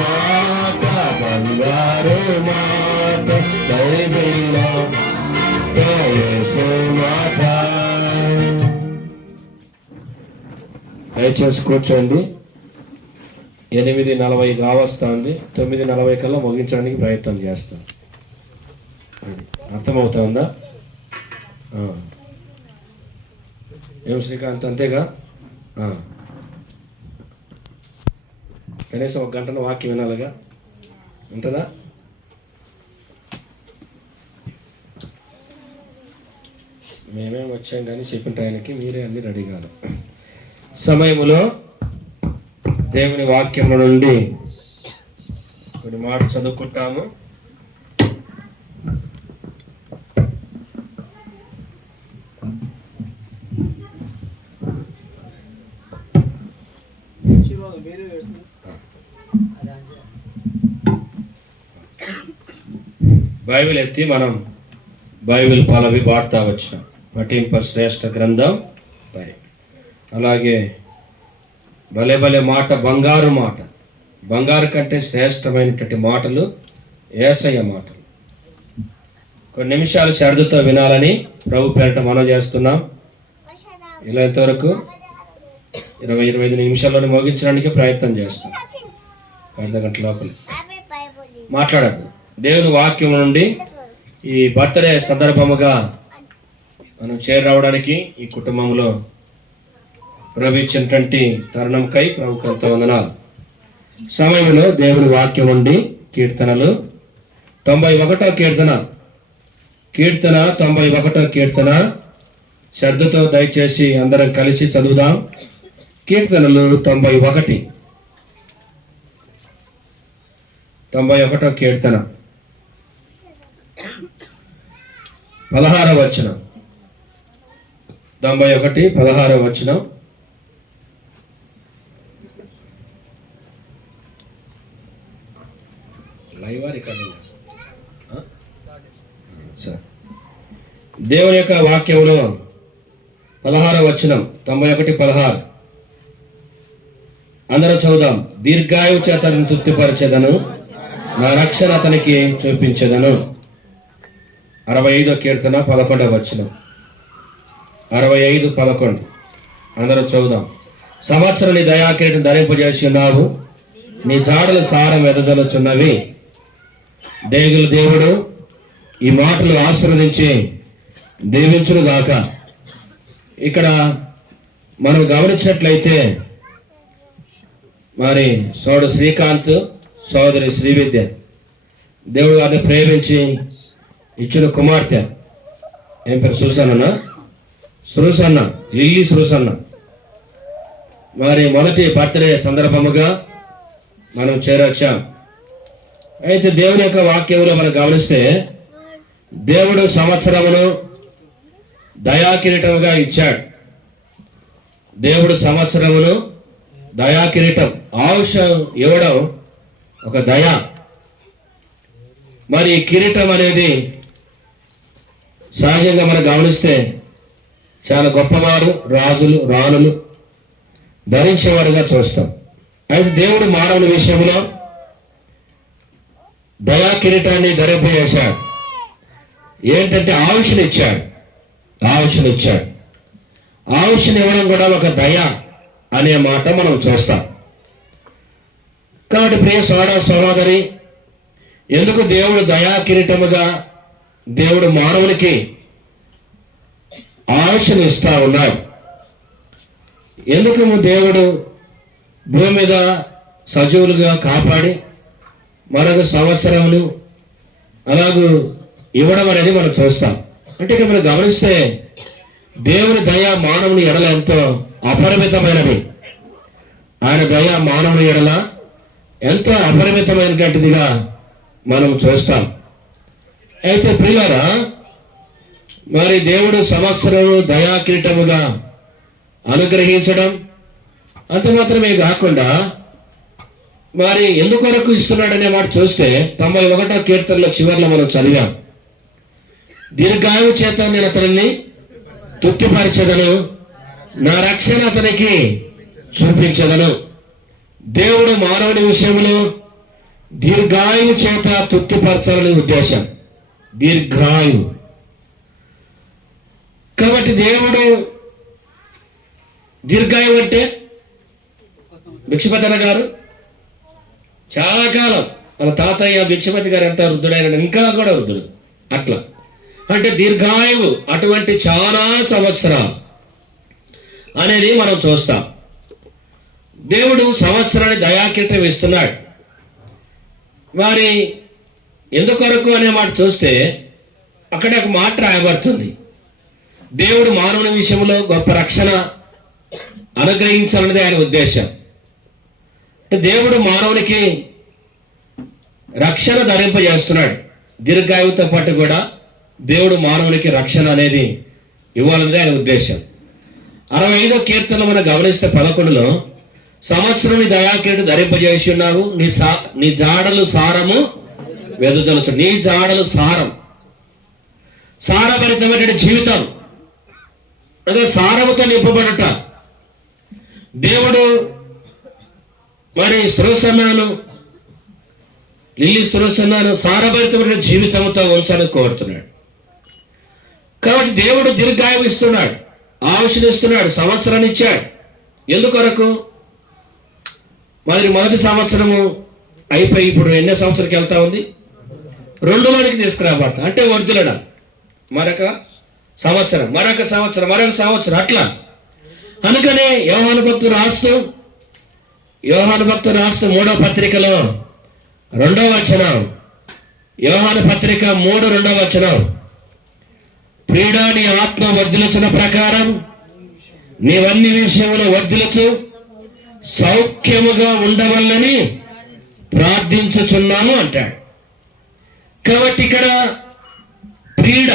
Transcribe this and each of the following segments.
మాట బంగారు మాట బైబిల్లో యేసు మాట. దయచేసి కూర్చోండి. 8:40 కావస్తుంది. 9:40 కల్లా ముగించడానికి ప్రయత్నం చేస్తాం. అర్థమవుతుందా? ఏం శ్రీకాంత్, అంతేగా? కనీసం 1 గంటను వాక్యం వినాలిగా, ఉంటుందా? మేమేం వచ్చాం కానీ చెప్పిన టైంకి మీరే అన్ని రెడీ కాదు. సమయంలో దేవుని వాక్యం నుండి కొన్ని మాట చదువుకుంటాము. బైబిల్ ఎత్తి మనం బైబిల్ పలవి వాడుతూ వచ్చినాం. పఠింప శ్రేష్ఠ గ్రంథం బైబిల్. అలాగే భలే భలే మాట, బంగారు మాట. బంగారు కంటే శ్రేష్టమైనటువంటి మాటలు యేసయ్య మాటలు. కొన్ని నిమిషాలు శ్రద్ధతో వినాలని ప్రభు పేరిట మనం చేస్తున్నాం. ఇలా ఇంతవరకు 20-25 నిమిషాల్లోనే ముగించడానికి ప్రయత్నం చేస్తాం. అర్ధ గంట లోపల మాట్లాడద్దు. దేవుని వాక్యం నుండి ఈ బర్త్డే సందర్భముగా మనం చేరవడానికి ఈ కుటుంబంలో ప్రభు ఇచ్చినటువంటి తరుణంకై ప్రభుకు ఎంతో వందనాలు. సమయంలో దేవుని వాక్యం నుండి కీర్తనలు 91వ కీర్తన 91వ కీర్తన శ్రద్ధతో దయచేసి అందరం కలిసి చదువుదాం. కీర్తనలు 91వ కీర్తన 16వ వచనం. 91:16 వచనం. దేవుని యొక్క వాక్యంలో 16వ వచనం 91:16 అందరూ చదువుదాం. దీర్ఘాయువు చేత తృప్తిపరచెదను, నా రక్షణ అతనికి చూపించెదను. 65వ కీర్తన 11వ వచనం. 65:11 అందరూ చదువుదాం. సంవత్సరం నీ దయాకిరీటం ధరింపజేసి ఉన్నావు, నీ జాడల సారం ఎదజలుచున్నవి. దేగుల దేవుడు ఈ మాటలు ఆశీర్వదించి దీవించును గాక. ఇక్కడ మనం గమనించినట్లయితే మరి సోదరుడు శ్రీకాంత్, సోదరి శ్రీవిద్య దేవుడు వారిని ప్రేమించి ఇచ్చిన కుమార్తె. ఏం పేరు? Susanna, lily Susanna. మరి మొదటి బర్త్డే సందర్భముగా మనం చేరొచ్చాం. అయితే దేవుని యొక్క వాక్యంలో మనం గమనిస్తే దేవుడు సంవత్సరమును దయాకిరీటముగా ఇచ్చాడు. దేవుడు సంవత్సరమును దయాకిరీటం, ఆయుష ఇవ్వడం ఒక దయ. మరి కిరీటం అనేది సహజంగా మనం గమనిస్తే చాలా గొప్పవారు, రాజులు, రాణులు ధరించేవారుగా చూస్తాం. అయితే దేవుడు మానవుని విషయంలో దయా కిరీటాన్ని ధరింపజేశాడు. ఏంటంటే ఆయుష్నిచ్చాడు. ఆయుష్ని ఇవ్వడం కూడా ఒక దయ అనే మాట మనం చూస్తాం. కాబట్టి ప్రియ సోదరి, ఎందుకు దేవుడు దయా కిరీటముగా దేవుడు మానవునికి ఆయుష్ను ఇస్తా ఉన్నాడు? ఎందుకు దేవుడు భూమి మీద సజీవులుగా కాపాడి మరొక సంవత్సరములు అలాగూ ఇవ్వడం అనేది మనం చూస్తాం. అంటే ఇక్కడ మనం గమనిస్తే దేవుని దయ మానవుని ఎడల ఎంతో అపరిమితమైనది. ఆయన దయ మానవుని ఎడల ఎంతో అపరిమితమైనటువంటిదిగా మనం చూస్తాం. అయితే ప్రియులారా, మరి దేవుడు సంవత్సరము దయాకిరీటముగా అనుగ్రహించడం అంత మాత్రమే కాకుండా మరి ఎందుకొరకు ఇస్తున్నాడనే మాట చూస్తే 91వ కీర్తనలో చివరిలో మనం చదివాం. దీర్ఘాయువు చేత నేను అతనిని తృప్తిపరచెదను, నా రక్షణ అతనికి చూపించదను. దేవుడు మానవుని విషయంలో దీర్ఘాయువు చేత తృప్తిపరచాలని ఉద్దేశం. దీర్ఘాయువు. కాబట్టి దేవుడు దీర్ఘాయువు అంటే భిక్షపతి గారు చాలా కాలం మన తాతయ్య భిక్షపతి గారు ఎంత వృద్ధుడైన ఇంకా కూడా వృద్ధుడు. అట్లా అంటే దీర్ఘాయువు అటువంటి చాలా సంవత్సరాలు అనేది మనం చూస్తాం. దేవుడు సంవత్సరాన్ని దయాకిరీటం ఇస్తున్నాడు. మరి ఎందుకొరకు అనే మాట చూస్తే అక్కడ ఒక మాట రాయబడుతుంది. దేవుడు మానవుని విషయంలో గొప్ప రక్షణ అనుగ్రహించాలనేది ఆయన ఉద్దేశం. దేవుడు మానవునికి రక్షణ ధరింపజేస్తున్నాడు. దీర్ఘాయువుతో పాటు కూడా దేవుడు మానవునికి రక్షణ అనేది ఇవ్వాలనేది ఆయన ఉద్దేశం. 65వ కీర్తనలో మనం గమనిస్తే 11లో సంవత్సరం దయాకిరీటం ధరింపజేసి ఉన్నావు, నీ జాడలు సారము వెదజలుచు. నీ జాడలు సారం, సారభరితమైన జీవితం, అదే సారముతో నింపబడట. దేవుడు మరి సురసన్నాను, లిల్లీ సురసన్నాను సారభరితమైన జీవితంతో ఉంచాలని కోరుతున్నాడు. కాబట్టి దేవుడు దీర్ఘాయువు ఇస్తున్నాడు, ఆయుష్ని ఇస్తున్నాడు, సంవత్సరాన్ని ఇచ్చాడు. ఎందుకొరకు? మరి మొదటి సంవత్సరము అయిపోయి ఇప్పుడు ఎన్నో సంవత్సరానికి వెళ్తా ఉంది, 2లోనికి తీసుకురాబడతా. అంటే వర్ధిల్లడం. మరొక సంవత్సరం, మరొక సంవత్సరం, మరొక సంవత్సరం, అట్లా. అందుకనే యోహాను భక్తుడు రాస్తూ 3వ పత్రికలో 2వ వచనం, యోహాను పత్రిక 3:2 వచనం, ప్రియుడా నీ ఆత్మ వర్ధిల్లుచున్న ప్రకారం నీవన్ని విషయంలో వర్ధిల్లుచు సౌఖ్యముగా ఉండవల్లని ప్రార్థించుచున్నాము అంటాడు. కాబట్టి ఇక్కడ ప్రియుడ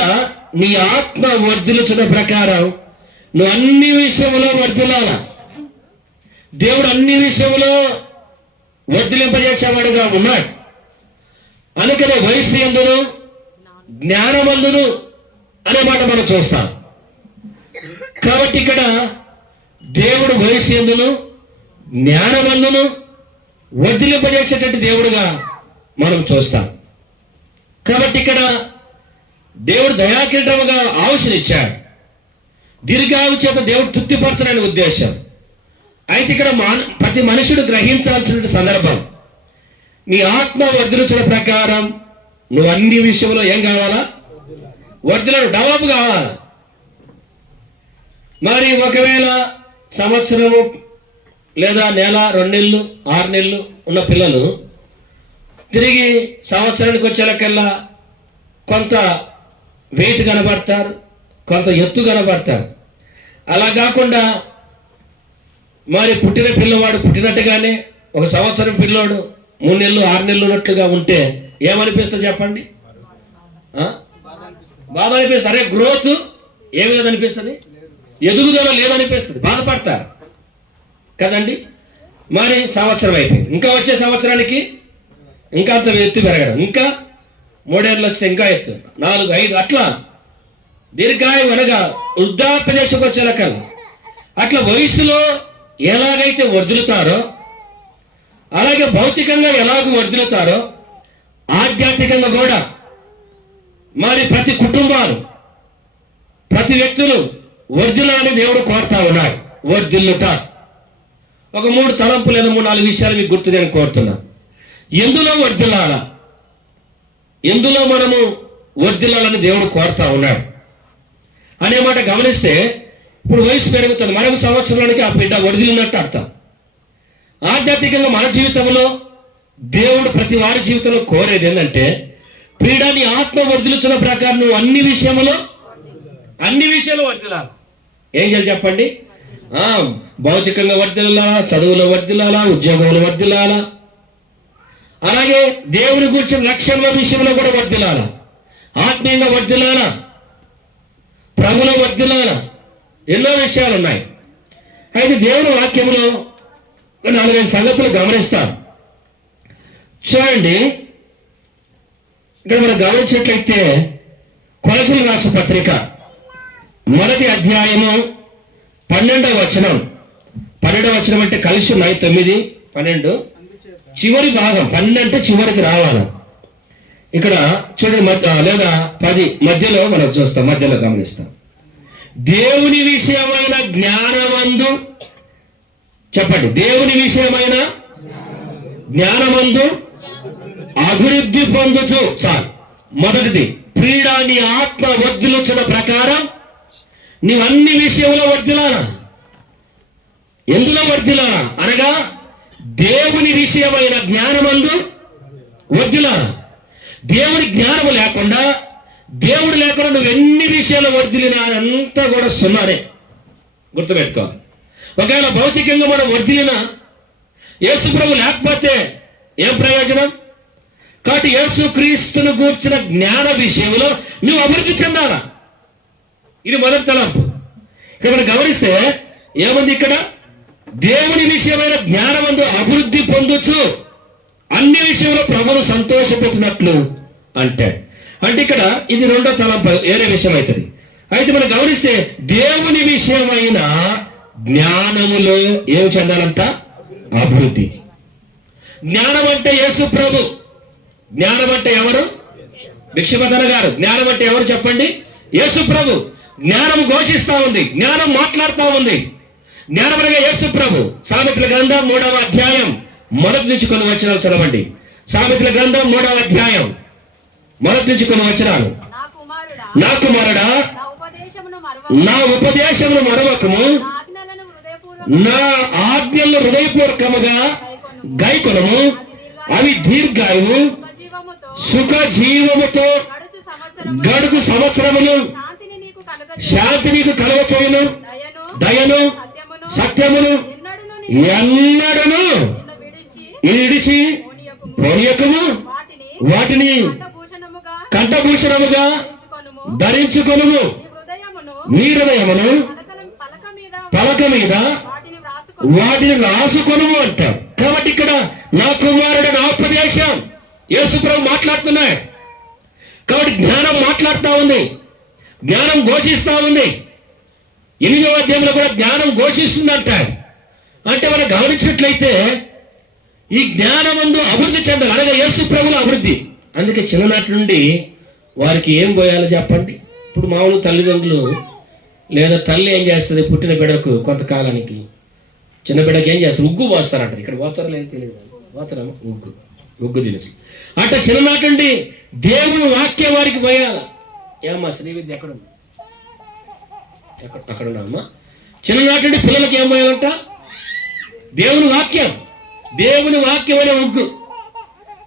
నీ ఆత్మ వర్ధిల్లుచున్న ప్రకారం నువ్వు అన్ని విషయంలో వర్ధిల్లాల. దేవుడు అన్ని విషయంలో వర్ధిలింపజేసేవాడుగా ఉన్నాడు. అందుకనే వయస్సు యందును జ్ఞానమందును అనే మాట మనం చూస్తాం. కాబట్టి ఇక్కడ దేవుడు వయస్సు యందును జ్ఞానమందును వర్ధిలింపజేసేటట్టు దేవుడుగా మనం చూస్తాం. కాబట్టి ఇక్కడ దేవుడు దయాకిరీటముగా ఆయుష్నిచ్చాడు. దీర్ఘాయువు చేత దేవుడు తృప్తిపరచడానికి ఉద్దేశం. అయితే ఇక్కడ ప్రతి మనుషుడు గ్రహించాల్సిన సందర్భం, నీ ఆత్మ వర్ధిల్లుచున్న ప్రకారం నువ్వు అన్ని విషయంలో ఏం కావాలా? వర్ధిల్లను, డెవలప్ కావాలా. మరి ఒకవేళ సంవత్సరము లేదా నెల, 2 నెలలు, 6 నెలలు ఉన్న పిల్లలు తిరిగి సంవత్సరానికి వచ్చేలకల్లా కొంత వెయిట్ కనబడతారు, కొంత ఎత్తు కనబడతారు. అలా కాకుండా మరి పుట్టిన పిల్లవాడు పుట్టినట్టుగానే ఒక సంవత్సరం పిల్లోడు 3 నెలలు 6 నెలలు ఉన్నట్లుగా ఉంటే ఏమనిపిస్తుంది చెప్పండి? బాధ అనిపిస్తుంది. అరే గ్రోత్ ఏమి లేదనిపిస్తుంది, ఎదుగుదల లేదనిపిస్తుంది, బాధపడతారు కదండి. మరి సంవత్సరం అయిపోయింది, ఇంకా వచ్చే సంవత్సరానికి ఇంకా అంత ఎత్తు పెరగడం, ఇంకా 3 ఏళ్ళు వచ్చితే ఇంకా ఎత్తు, 4, 5 అట్లా దీర్ఘాయువు అనగా వృద్ధాప్య దశకు వచ్చేలకల్లా అట్లా వయసులో ఎలాగైతే వర్ధిల్లుతారో అలాగే భౌతికంగా ఎలాగ వర్ధిల్లుతారో ఆధ్యాత్మికంగా కూడా మరి ప్రతి కుటుంబాలు, ప్రతి వ్యక్తులు వర్ధిల్లాలని దేవుడు కోరుతా ఉన్నాడు. వర్ధిల్లుట ఒక 3 తలంపులు లేదా 3-4 విషయాలు మీకు గుర్తు చేయని కోరుతున్నా. ఎందులో వర్ధిల్లాలా, ఎందులో మనము వర్ధిల్లాలని దేవుడు కోరుతా ఉన్నాడు అనే మాట గమనిస్తే, ఇప్పుడు వయసు పెరుగుతుంది, మరొక సంవత్సరానికి ఆ బిడ్డ వర్ధిల్లినట్టు అర్థం. ఆధ్యాత్మికంగా మన జీవితంలో దేవుడు ప్రతి వారి జీవితంలో కోరేది ఏంటంటే, ప్రియుడా నీ ఆత్మ వర్ధిల్లుచున్న ప్రకారం నువ్వు అన్ని విషయంలో వర్ధిల్లాలి. ఏం చేయాలి చెప్పండి? భౌతికంగా వర్ధిల్లాలా, చదువులో వర్ధిల్లాలా, ఉద్యోగంలో వర్ధిల్లాలా, అలాగే దేవుని గురించిన లక్ష్యంలో విషయంలో కూడా వర్ధిల్లాలా, ఆత్మీయంగా వర్ధిల్లాలా, ప్రభులో వర్ధిల్లాలా. ఎన్నో విషయాలు ఉన్నాయి. అయితే దేవుని వాక్యంలో 4-5 సంగతులు గమనిస్తాం. చూడండి, ఇక్కడ మనం గమనించినట్లయితే కొలసీయులకు రాసిన పత్రిక 1వ అధ్యాయము 12వ వచనం. 12వ వచనం అంటే కలిసి ఉన్నాయి 9. 12 చివరి భాగం. 12 అంటే చివరికి రావాలి. ఇక్కడ చూడండి, లేదా 10 మధ్యలో మనం చూస్తాం, మధ్యలో గమనిస్తాం. దేవుని విషయమైన జ్ఞానమందు, చెప్పండి, దేవుని విషయమైన జ్ఞానమందు అభివృద్ధి పొందుచు. చాలు. మొదటిది, ప్రియుడా, నీ ఆత్మ వర్ధిల్లుచున్న ప్రకారం నీవు అన్ని విషయంలో వర్ధిల్లాలా. ఎందులో వర్ధిల్లాలా అనగా దేవుని విషయమైన జ్ఞానమందు వర్ధిల్లాలా. దేవుని జ్ఞానము లేకుండా, దేవుడు లేకుండా నువ్వు ఎన్ని విషయాలు వర్ధిల్లినా అంతా కూడా సున్నానే. గుర్తుపెట్టుకోవాలి. ఒకవేళ భౌతికంగా మనం వర్ధిల్లినా యేసు ప్రభు లేకపోతే ఏం ప్రయోజనం? కాబట్టి యేసు క్రీస్తును గూర్చిన జ్ఞాన విషయంలో నువ్వు అభివృద్ధి చెందాలా. ఇది మొదటి తలంపు. ఇక్కడ మనం గమనిస్తే ఏముంది ఇక్కడ? దేవుని విషయమైన జ్ఞానమందు అభివృద్ధి పొందొచ్చు, అన్ని విషయంలో ప్రభువును సంతోషపెట్టినట్లు అంటే ఇక్కడ ఇది రెండో తలంపు, వేరే విషయం అవుతుంది. అయితే మనం గమనిస్తే దేవుని విషయమైన జ్ఞానములో ఏం చెందాలంట? అభివృద్ధి. జ్ఞానం అంటే యేసు ప్రభు. జ్ఞానం అంటే ఎవరు? భిక్షపతన గారు. జ్ఞానం అంటే ఎవరు చెప్పండి? యేసు ప్రభు. జ్ఞానం ఘోషిస్తా ఉంది, జ్ఞానం మాట్లాడుతూ ఉంది. జ్ఞానం అనగా యేసు ప్రభు. సామెతల గ్రంథం 3వ అధ్యాయం మొదటి నుంచి కొన్ని వచనాలు చదవండి. సామెతల గ్రంథం 3వ అధ్యాయం మొదటి నుంచి కొన్ని వచనాలు. నా కుమారుడా, నా ఉపదేశమును మరవకము, నా ఆజ్ఞలను హృదయపూర్వకముగా గైకొనము, అవి దీర్ఘాయువు, సుఖ జీవముతో గడుచు సంవత్సరములు, శాంతి నీకు కలుగచేయును, దయను సత్యమును ఎన్నడను విడిచి పోనీయకము, వాటిని కంఠభూషణముగా ధరించుకొనుము, నీ హృదయమును పలక మీద వాటిని రాసుకొనుము అంటారు. కాబట్టి ఇక్కడ నా కుమారుడు నా ఉపదేశం యేసు ప్రభు మాట్లాడుతున్నాయి. కాబట్టి జ్ఞానం మాట్లాడుతూ ఉంది, జ్ఞానం ఘోషిస్తూ ఉంది. 8వ అధ్యాయంలో కూడా జ్ఞానం ఘోషిస్తుంది అంటారు. అంటే మనం గమనించినట్లయితే ఈ జ్ఞానమందు అభివృద్ధి చెందాలి, అనగా యేసు ప్రభుల అభివృద్ధి. అందుకే చిన్ననాటి నుండి వారికి ఏం పోయాలో చెప్పండి. ఇప్పుడు మామూలు తల్లిదండ్రులు లేదా తల్లి ఏం చేస్తుంది? పుట్టిన బిడ్డకు కొంతకాలానికి చిన్న బిడ్డకి ఏం చేస్తారు? ఉగ్గు పోస్తారంటారు. ఇక్కడ పోతారో లేదో తెలియదు, పోతారమ్మా ఉగ్గు తెలుసు. అంటే చిన్ననాటి నుండి దేవుని వాక్యం వారికి పోయాల. ఏమ్మా శ్రీవిద్య ఎక్కడ ఉంది? అక్కడ ఉన్నామ్మా. చిన్ననాటి నుండి పిల్లలకి ఏం పోయాలంట? దేవుని వాక్యం. దేవుని వాక్యం అనే ఉగ్గు.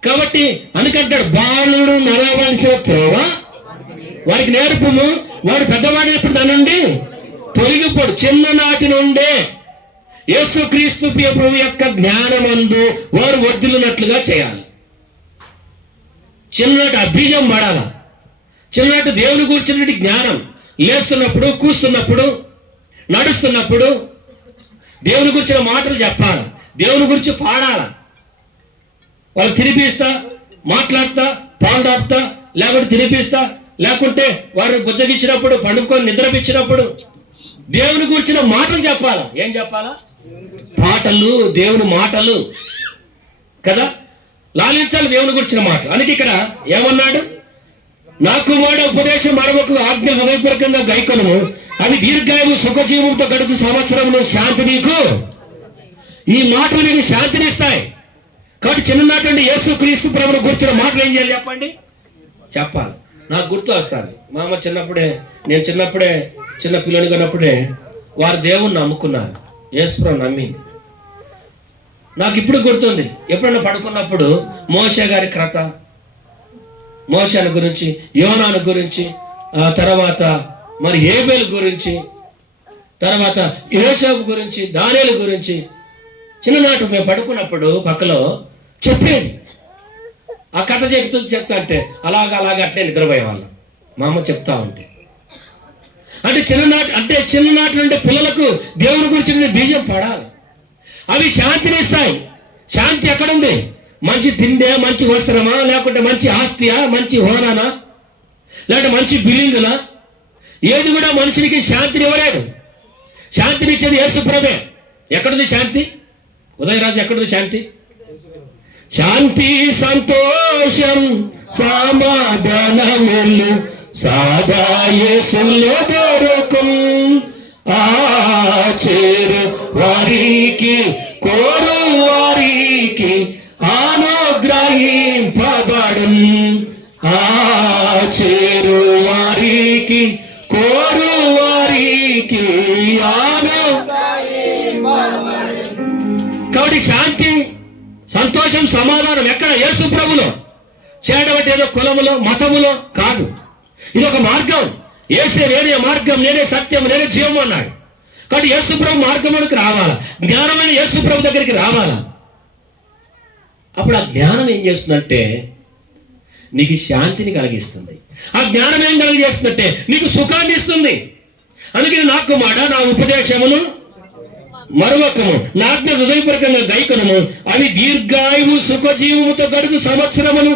కాబట్టి అందుకంటాడు, బాలుడు నడవలసిన త్రోవ వారికి నేర్పము, వాడు పెద్దవాడినప్పుడు దాని నుండి తొలగిపోడు. చిన్ననాటి నుండే యేసు క్రీస్తు ప్రభు యొక్క జ్ఞానమందు వారు వర్ధిల్లునట్లుగా చేయాలి. చిన్ననాటి అభీజం పడాల. చిన్ననాటి దేవుని గురించినటువంటి జ్ఞానం లేస్తున్నప్పుడు, కూస్తున్నప్పుడు, నడుస్తున్నప్పుడు దేవుని గురించిన మాటలు చెప్పాలి, దేవుని గురించి పాడాల. వాళ్ళు తినిపిస్తా, మాట్లాడతా, పాండాపుతా, లేకుంటే తినిపిస్తా, లేకుంటే వారు బుజ్జగించినప్పుడు, పండుకొని నిద్రపించినప్పుడు దేవుని గురించిన మాటలు చెప్పాలా. ఏం చెప్పాలా? పాటలు, దేవుని మాటలు కదా, లాలించాలి దేవుని గురించిన మాటలు. అందుకే ఇక్కడ ఏమన్నాడు? నా కుమారుడు ఉపదేశం మరొక ఆజ్ఞ హృదయపూర్వకంగా గైకొనుము, అవి దీర్ఘాయువు, సుఖజీవంతో గడుచు సంవత్సరములు, శాంతి నీకు. ఈ మాటలు నీకు శాంతినిస్తాయి. కాబట్టి చిన్ననాటి నుండి యేసు క్రీస్తు ప్రభువును గురించిన మాటలు ఏం చేయాలి చెప్పండి? చెప్పాలి. నాకు గుర్తు వస్తాను, మా అమ్మ నేను చిన్నప్పుడే చిన్న పిల్లని కొన్నప్పుడే వారు దేవుణ్ణి నమ్ముకున్నారు, యేసు ప్రభు నమ్మింది. నాకు ఇప్పుడు గుర్తుంది, ఎప్పుడైనా పడుకున్నప్పుడు మోషే గారి కథ, మోషేను గురించి, యోనాను గురించి, తర్వాత మరి ఏబేలు గురించి, తర్వాత యోసేపు గురించి, దానియేలు గురించి చిన్ననాటు మేము పడుకున్నప్పుడు పక్కలో చెప్పేది. ఆ కథ చెప్తా అంటే అలాగ అట్నే నిద్రపోయేవాళ్ళం. మా అమ్మ చెప్తా ఉంటే. చిన్ననాటి నుండి పిల్లలకు దేవుని గురించి బీజం పడాలి. అవి శాంతినిస్తాయి. శాంతి ఎక్కడుంది? మంచి తిండే, మంచి వస్త్రమా, లేకుంటే మంచి ఆస్తియా, మంచి హోదానా, లేకుంటే మంచి బిల్డింగులా? ఏది కూడా మనుషునికి శాంతిని ఇవ్వలేడు. శాంతినిచ్చేది యేసు ప్రభువే. ఎక్కడుంది శాంతి? ఉదయరాజు ఎక్కడుంది శాంతి? శాంతి సంతోషం సమాధానములు సాదా యేసులో దొరకుం. ఆ చేరు వారికి కోరు వారికి అనుగ్రహింపబడు. ఆ చేరు వారికి కోరు వారికి కాబట్టి శాంతి సంతోషం సమాధానం ఎక్కడ? యేసు ప్రభులో. చేయడం అంటే ఏదో కులములో మతములో కాదు. ఇది ఒక మార్గం. యేసే నేనే మార్గం, నేనే సత్యం, నేనే జీవం అన్నాడు. కాబట్టి యేసు ప్రభు మార్గంలోకి రావాలా, జ్ఞానమైన యేసు ప్రభు దగ్గరికి రావాలా. అప్పుడు ఆ జ్ఞానం ఏం చేస్తుందంటే నీకు శాంతిని కలిగిస్తుంది. ఆ జ్ఞానం ఏం కలిగజేస్తుందంటే నీకు సుఖాన్ని ఇస్తుంది. అందుకే నాకు మాట నా ఉపదేశమును మరొకము నాజ్ఞ హృదయపూర్వకంగా గైకొనుము, అవి దీర్ఘాయువు సుఖజీవముతో గడుచు సంవత్సరమును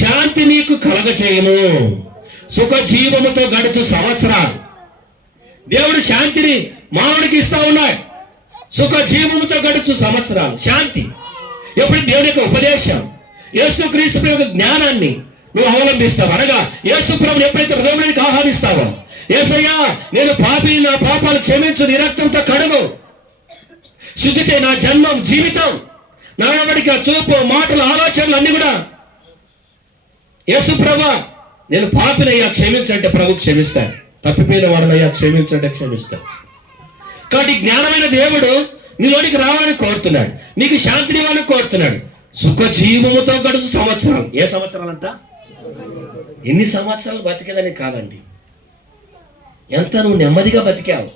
శాంతి నీకు కలగచేయును. సుఖజీవముతో గడుచు సంవత్సరాలు. దేవుడు శాంతిని మానవుడికి ఇస్తా ఉన్నాడు. సుఖజీవముతో గడుచు సంవత్సరాలు శాంతి. ఎప్పుడు దేవుని యొక్క ఉపదేశం, యేసుక్రీస్తు యొక్క జ్ఞానాన్ని నువ్వు అవలంబిస్తావు. అనగా యేసు ప్రభుని ఎప్పుడైతే హృదయంలోకి ఆహ్వానిస్తావో, యేసయ్యా నేను పాపి, నా పాపాలు క్షమించు, నీ రక్తంతో కడుగు, శుద్ధితే నా జన్మం జీవితం నడవడిక చూపు మాటలు ఆలోచనలు అన్ని కూడా యేసు ప్రభా నేను పాపినయ్యా క్షమించంటే ప్రభు క్షమిస్తాడు. తప్పిపోయిన వాడినయ్యా క్షమించంటే క్షమిస్తాడు. కాబట్టి జ్ఞానమైన దేవుడు నీలోనికి రావాలని కోరుతున్నాడు, నీకు శాంతిని ఇవ్వాలని కోరుతున్నాడు. సుఖజీవముతో గడుచు సంవత్సరాలు. ఏ సంవత్సరాలంట? ఎన్ని సంవత్సరాలు బతికేదని కాదండి, ఎంత నువ్వు నెమ్మదిగా బతికావు.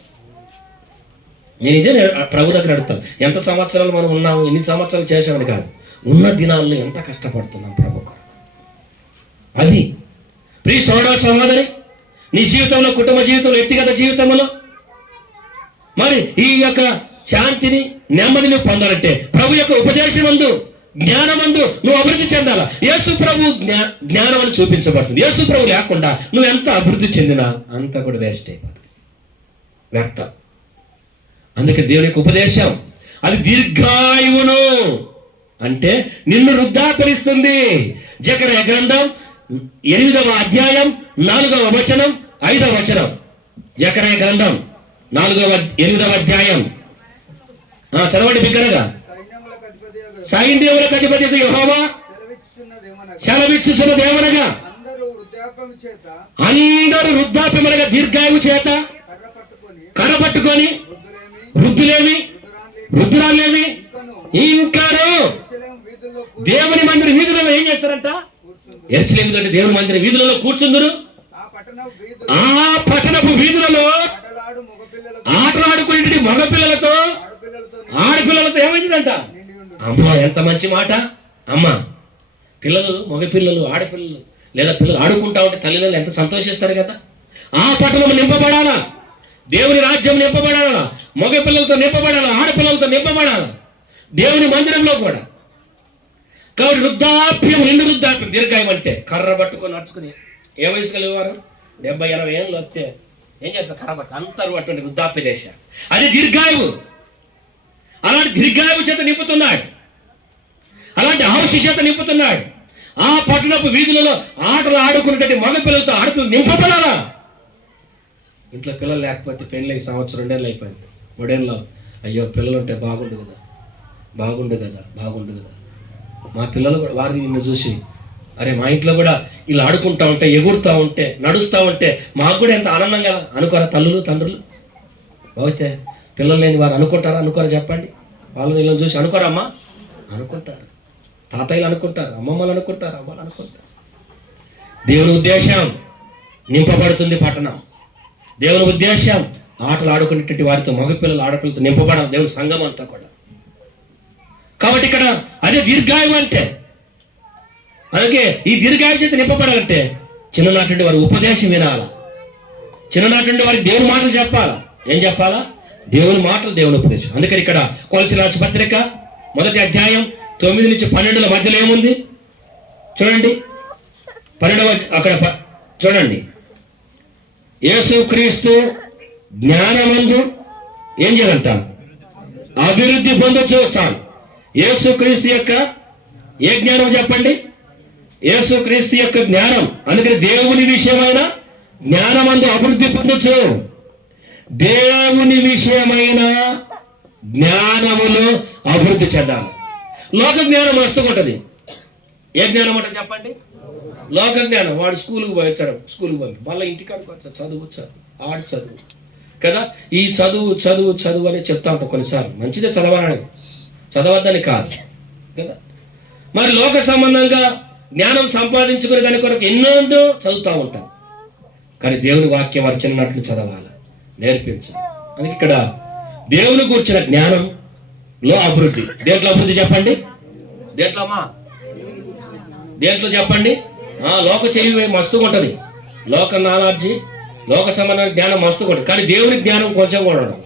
నేను ఇదే ప్రభు దగ్గర అడుగుతాను, ఎంత సంవత్సరాలు మనం ఉన్నాము, ఎన్ని సంవత్సరాలు చేసామని కాదు, ఉన్న దినాల్లో ఎంత కష్టపడుతున్నాం ప్రభు. అది ప్రియ సోదర సహోదరి, నీ జీవితంలో, కుటుంబ జీవితంలో, వ్యక్తిగత జీవితంలో మరి ఈ యొక్క శాంతిని నెమ్మదిని పొందాలంటే ప్రభు యొక్క ఉపదేశమందు, జ్ఞానమందు నువ్వు అభివృద్ధి చెందాలా. యేసు ప్రభు జ్ఞానం అని చూపించబడుతుంది. యేసు ప్రభు లేకుండా నువ్వు ఎంత అభివృద్ధి చెందినా అంతా కూడా వేస్ట్ అయిపోతుంది, వ్యర్థం. అందుకే దేవుని యొక్క ఉపదేశం అది దీర్ఘాయువును అంటే నిన్ను వృద్ధాపరిస్తుంది. జకర్యా గ్రంథం 8వ అధ్యాయం 4వ వచనం 5వ వచనం. జకర్యా గ్రంథం 8వ అధ్యాయం చదవండి బిగ్గరగా. సైన్యములకు అధిపతి యెహోవా సెలవిచ్చుచున్నదేమనగా అందరూ వృద్ధాప్యములుగా దీర్ఘాయువు చేత కర్రపట్టుకొని వృద్ధులేమి వృద్ధురాలేమి ఇంకాను దేవుని మందిర వీధులలో ఏం చేస్తారంట? యెరూషలేము అంటే దేవుని మందిర వీధులలో కూర్చుందరు. ఆ పట్టణపు వీధులలో ఆటలాడుకునే మగపిల్లలతో ఆడపిల్లలతో ఏమైందంట? అమ్మ ఎంత మంచి మాట. అమ్మ పిల్లలు, మగపిల్లలు, ఆడపిల్లలు లేదా పిల్లలు ఆడుకుంటా ఉంటే తల్లిదండ్రులు ఎంత సంతోషిస్తారు కదా. ఆ పట్టణం నింపబడాలా, దేవుని రాజ్యం నింపబడాలా, మగ పిల్లలతో నింపబడాలా, ఆడపిల్లలతో నింపబడాలా, దేవుని మందిరంలో కూడా. కాబట్టి వృద్ధాప్యం, నిండు వృద్ధాప్యం. దీర్ఘాయం అంటే కర్ర పట్టుకొని నడుచుకుని ఏ వయసు కలిగేవారు? 70-80 ఏళ్ళు వస్తే ఏం చేస్తారు? కర్ర పట్టు అంతరు అటువంటి వృద్ధాప్య దేశ. అది దీర్ఘాయువు. అలాంటి దీర్ఘాయువు చేత నింపుతున్నాడు, అలాంటి ఆవుషి చేత నింపుతున్నాడు. ఆ పట్టణపు వీధులలో ఆటలు ఆడుకున్నటువంటి మగ పిల్లలతో ఆడపిల్లలు నింపబడాలా. ఇంట్లో పిల్లలు లేకపోతే పెళ్ళి 1-2 అయిపోయింది, 3 అయ్యో పిల్లలు ఉంటే బాగుండు కదా, బాగుండు కదా, బాగుండు కదా. మా పిల్లలు కూడా వారిని నిన్ను చూసి అరే మా ఇంట్లో కూడా ఇలా ఆడుకుంటా ఉంటే, ఎగురుతూ ఉంటే, నడుస్తూ ఉంటే మాకు కూడా ఎంత ఆనందం కదా అనుకోరా తల్లులు తండ్రులు? బాగుతే పిల్లలు లేని వారు అనుకుంటారా? అనుకోరా చెప్పండి. వాళ్ళు వీళ్ళని చూసి అనుకోరమ్మా? అనుకుంటారు. తాతయ్యలు అనుకుంటారు, అమ్మమ్మలు అనుకుంటారు, అమ్మలు అనుకుంటారు. దేవుని ఉద్దేశం నింపబడుతుంది పట్టణం. దేవుని ఉద్దేశం ఆటలు ఆడుకునేటువంటి వారితో, మగపిల్లలు ఆడపిల్లలతో నింపబడాలి దేవుని సంఘం అంతా కూడా. కాబట్టి ఇక్కడ అదే దీర్ఘాయువు అంటే. అందుకే ఈ దీర్ఘాయువు చేత నింపబడాలంటే చిన్ననాటి వారి ఉపదేశం వినాలా, చిన్ననాటి వారికి దేవుని మాటలు చెప్పాలా. ఏం చెప్పాలా? దేవుని మాటలు, దేవుని ఉపదేశం. అందుకని ఇక్కడ కొలసీయుల రాసిన పత్రిక 1వ అధ్యాయం 9 నుంచి 12 మధ్యలో ఏముంది చూడండి. 12వ అక్కడ చూడండి. యేసుక్రీస్తు జ్ఞానమందు ఏం చేయాలంట? అభివృద్ధి పొందొచ్చు. చాలు. యేసుక్రీస్తు యొక్క ఏ జ్ఞానం చెప్పండి? యేసుక్రీస్తు యొక్క జ్ఞానం. అందుకని దేవుని విషయమైన జ్ఞానమందు అభివృద్ధి పొందొచ్చు. దేవుని విషయమైన జ్ఞానములో అభివృద్ధి చెందాలి. లోక జ్ఞానం వస్తుంటది. ఏ జ్ఞానం అంటే చెప్పండి? లోక జ్ఞానం. వాడు స్కూల్కి పోయొచ్చాడు, స్కూల్కి పోయి మళ్ళీ ఇంటికాడికి వచ్చాడు, చదువు ఆడి చదువు కదా. ఈ చదువు చదువు చదువు అని చెప్తా ఉంటాం కొన్నిసార్లు. మంచిదే చదవాలని, చదవద్దని కాదు కదా. మరి లోక సంబంధంగా జ్ఞానం సంపాదించుకునే దాని కొరకు ఎన్నో చదువుతూ ఉంటాం. కానీ దేవుని వాక్యం వారు చిన్నట్లు చదవాలి, నేర్పించాలి. అందుకే ఇక్కడ దేవుని కూర్చిన జ్ఞానంలో అభివృద్ధి. దేంట్లో అభివృద్ధి చెప్పండి? దేంట్లో చెప్పండి? లోక తెలివి మస్తుగా ఉంటుంది, లోక నాలెడ్జి, లోక సంబంధమైన జ్ఞానం మస్తుగా ఉంటుంది. కానీ దేవుని జ్ఞానం కొంచెం కూడా ఉండదు.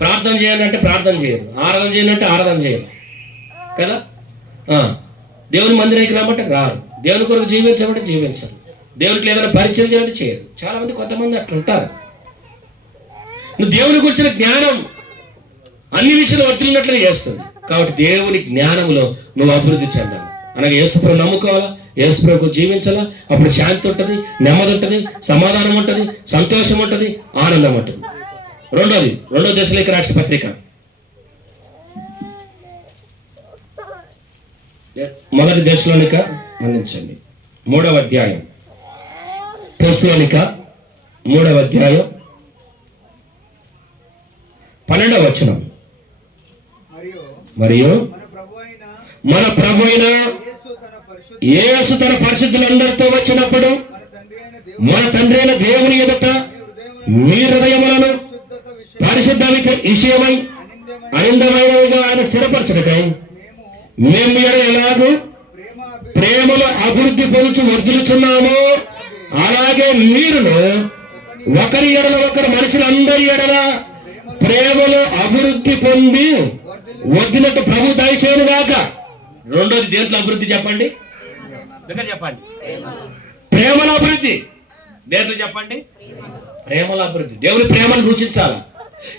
ప్రార్థన చేయండి అంటే ప్రార్థన చేయరు, ఆరాధన చేయండి అంటే ఆరాధన చేయరు కదా. దేవుని మందిరానికి రామంటే రారు, దేవుని కొరకు జీవించమంటే జీవించరు, దేవునికి ఏదైనా పరిచయం చేయాలంటే చేయరు. చాలా మంది కొంతమంది అట్లా ఉంటారు. నువ్వు దేవుని గురించిన జ్ఞానం అన్ని విషయాలు వర్తిల్లినట్లుగా చేస్తుంది. కాబట్టి దేవుని జ్ఞానంలో నువ్వు అభివృద్ధి చెందాలి. అనగా యేసుప్రభు నమ్ముకోవాలా, యేసుప్రభుకు జీవించాలా. అప్పుడు శాంతి ఉంటుంది, నెమ్మది ఉంటుంది, సమాధానం ఉంటుంది, సంతోషం ఉంటుంది, ఆనందం ఉంటుంది. రెండో దశలోకి రాష్ట్ర పత్రిక మొదటి దశలోనిక మన్నించండి 3వ అధ్యాయం. తెస్సలోనిక 3వ అధ్యాయం 12వ వచనం. మరియు మన ప్రభు అయిన యేసు తన పరిశుద్ధులందరితో వచ్చినప్పుడు మన తండ్రి అయిన దేవుని ఎదుట మీ హృదయములను పరిశుద్ధ విషయమై అనిందమైనవిగా ఆయన స్థిరపరచటకై మేము ఎలాగూ ప్రేమలో అభివృద్ధి పొందుచు వర్ధిల్లుచున్నామో అలాగే మీరును ఒకరి ఎడల ఒకరు మనుషులందరి ఎడల ప్రేమలో అభివృద్ధి పొంది వద్దినట్టు ప్రభు దయచేయను గాక. రెండోది దేంట్లో అభివృద్ధి చెప్పండి? చెప్పండి. ప్రేమల అభివృద్ధి. దేంట్లో చెప్పండి? ప్రేమల అభివృద్ధి. దేవుని ప్రేమను రుచించాలి.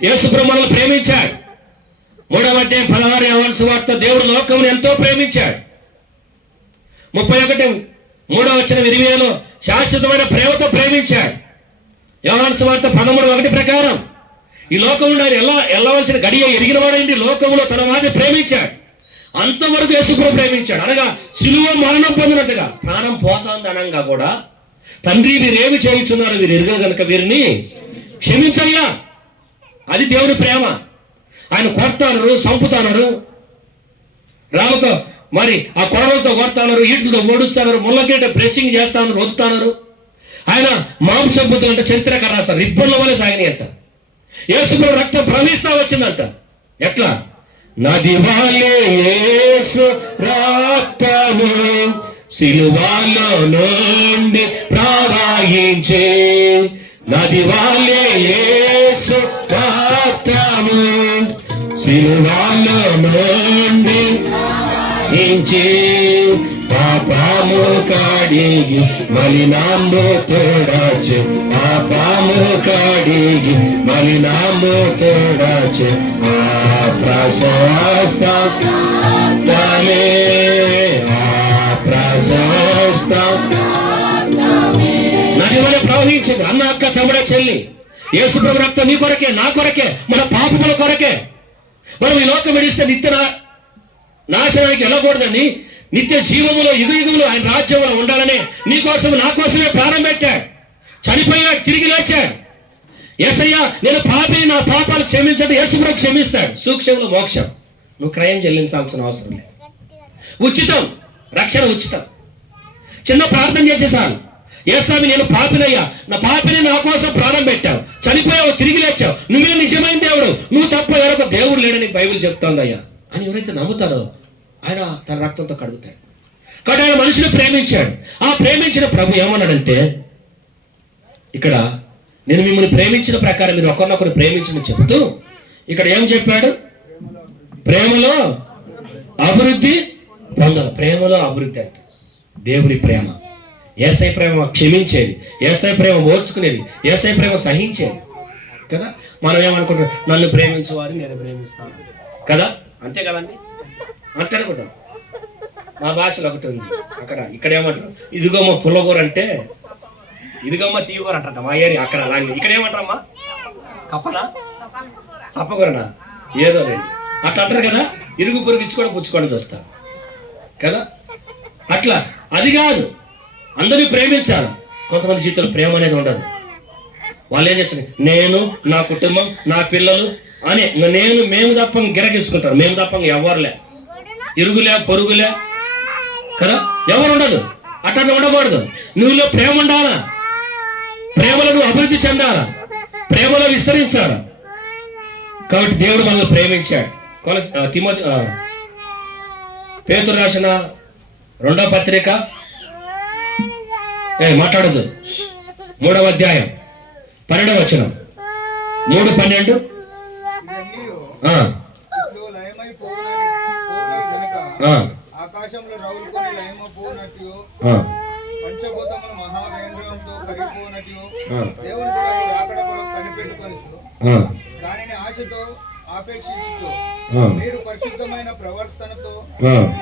యేసు ప్రభు మనల్ని ప్రేమించాడు. 3వ అధ్యాయం 16 యోహాను సువార్త. దేవుడు లోకమును ఎంతో ప్రేమించాడు. 31 3వ వచనం 20లో శాశ్వతమైన ప్రేమతో ప్రేమించాడు. యోహాను సువార్త 13:1 ప్రకారం ఈ లోకమును ఆయన వెళ్ళవలసిన గడియ ఎరిగిన వాడైంది, లోకములో తన వారిని ప్రేమించాడు. అంతవరకు యేసుప్రభు ప్రేమించాడు. అనగా సిలువ మరణం పొందినట్టుగా ప్రాణం పోతోంది అనంగా కూడా తండ్రి వీరేమి చేయించున్నారు, వీరు ఎరుగ కనుక వీరిని క్షమించయ్యా. అది దేవుని ప్రేమ. ఆయన కొడతానరు, చంపుతానరు, రాళ్ళతో మరి ఆ కొడవలతో కొడతానరు, ఈటులతో ఓడుస్తానరు, ముళ్ళగేట ప్రెస్సింగ్ చేస్తానరు, వదుతానరు. ఆయన మాంసబుద్ధులు అంటే చరిత్రక రాస్తారు, రిబ్బన్ల వల్ల సాగినాయి అంట. యేసుప్రభు రక్తం ప్రవహిస్తా వచ్చిందంట. ఎట్లా? నది వాలే యేసు రక్తము సిలువలో నుండి ప్రవహించే, నది వాలే యేసు రక్తము సిలువలో నుండి ప్రవహించే, పాపము కడిగి మలినాంబు తోడాచే, పాపము కడిగి మలినాంబు తోడాచే, ఆ ప్రశస్త తనే, ఆ ప్రశస్త నది వల్ల ప్రవహించింది. అన్న, అక్క, తమ్ముడే, చెల్లి, యేసుప్రభు రక్తం నీ కొరకే, నా కొరకే, మన పాపముల కొరకే. మనం ఈ లోకం విడిస్తే నిత్య నాశనానికి వెళ్ళకూడదని, నిత్య జీవములో యుగయుగములో ఆయన రాజ్యంలో ఉండాలని నీ కోసం నా కోసమే ప్రాణం పెట్టాడు. చనిపోయాడు, తిరిగి లేచాడు. యేసయ్యా నేను పాపిని, నా పాపాలు క్షమించండి. యేసుప్రభు క్షమిస్తాడు. సూక్ష్మంలో మోక్షం. నువ్వు క్రయం చెల్లించాల్సిన అవసరం లేదు. ఉచితం, రక్షణ ఉచితం. చిన్న ప్రార్థన చేసేసాను. యేసయ్య నేను పాపినయ్యా, నా పాపిని నా కోసం ప్రాణం పెట్టావు, చనిపోయావు, తిరిగి లేచావు, నువ్వే నిజమైన దేవుడు, నువ్వు తప్ప ఎవరొక దేవుడు లేడని బైబిల్ చెప్తోందయ్యా అని ఎవరైతే నమ్ముతారో ఆయన తన రక్తంతో కడుగుతాడు. కాబట్టి ఆయన మనుషుని ప్రేమించాడు. ఆ ప్రేమించిన ప్రభు ఏమన్నాడంటే, ఇక్కడ నేను మిమ్మల్ని ప్రేమించిన ప్రకారం మీరు ఒకరినొకరు ప్రేమించమని చెబుతూ ఇక్కడ ఏం చెప్పాడు? ప్రేమలో అభివృద్ధి పొందాలి. ప్రేమలో అభివృద్ధి అంటే దేవుని ప్రేమ. యేసయ్య ప్రేమ క్షమించేది, యేసయ్య ప్రేమ ఓర్చుకునేది, యేసయ్య ప్రేమ సహించేది కదా. మనం ఏమనుకుంటాం? నన్ను ప్రేమించే వారిని నేను ప్రేమిస్తాను కదా, అంతే కదండి. అంటాడు కూడా. మా భాషలో ఒకటి ఉంది అక్కడ. ఇక్కడ ఏమంటారు, ఇదిగోమ్మ పుల్లగూర అంటే ఇదిగమ్మ తీయగూర అంటారంట మా ఏరియా అక్కడ. అలాగే ఇక్కడ ఏమంటారమ్మా, కప్పనా సప్పకూరనా ఏదో లేదు అట్లా అంటారు కదా. ఇరుగు పొరుగు ఇచ్చుకోవడం పుచ్చుకోవడం చూస్తారు కదా. అట్లా అది కాదు, అందరినీ ప్రేమించాలి. కొంతమంది జీవితంలో ప్రేమ అనేది ఉండదు. వాళ్ళు ఏం చేస్తారు, నేను నా కుటుంబం నా పిల్లలు అని మేము తప్ప గిరగీసుకుంటారు. మేము తప్ప ఎవరులే, ఇరుగులే పొరుగులే కదా, ఎవరు ఉండదు. అట్లా ఉండకూడదు. నువ్వులో ప్రేమ ఉండాలా, ప్రేమలో నువ్వు అభివృద్ధి చెందాలా, ప్రేమలో విస్తరించాలా. కాబట్టి దేవుడు మనల్ని ప్రేమించాడు. పేతురు రాసిన 2వ పత్రిక మాట్లాడద్దు 3వ అధ్యాయం 12వ వచనం 3:12. ఆకాశంలో రౌలుకొని లయమైపోనట్టు పంచభూతములు మహావేంద్రంతో కరిగిపోనట్టు దేవుని రాకడ కొరకు కనిపెట్టుకొని దానిని ఆశతో ఆపేక్షించుతూ మీరు పరిశుద్ధమైన ప్రవర్తనతో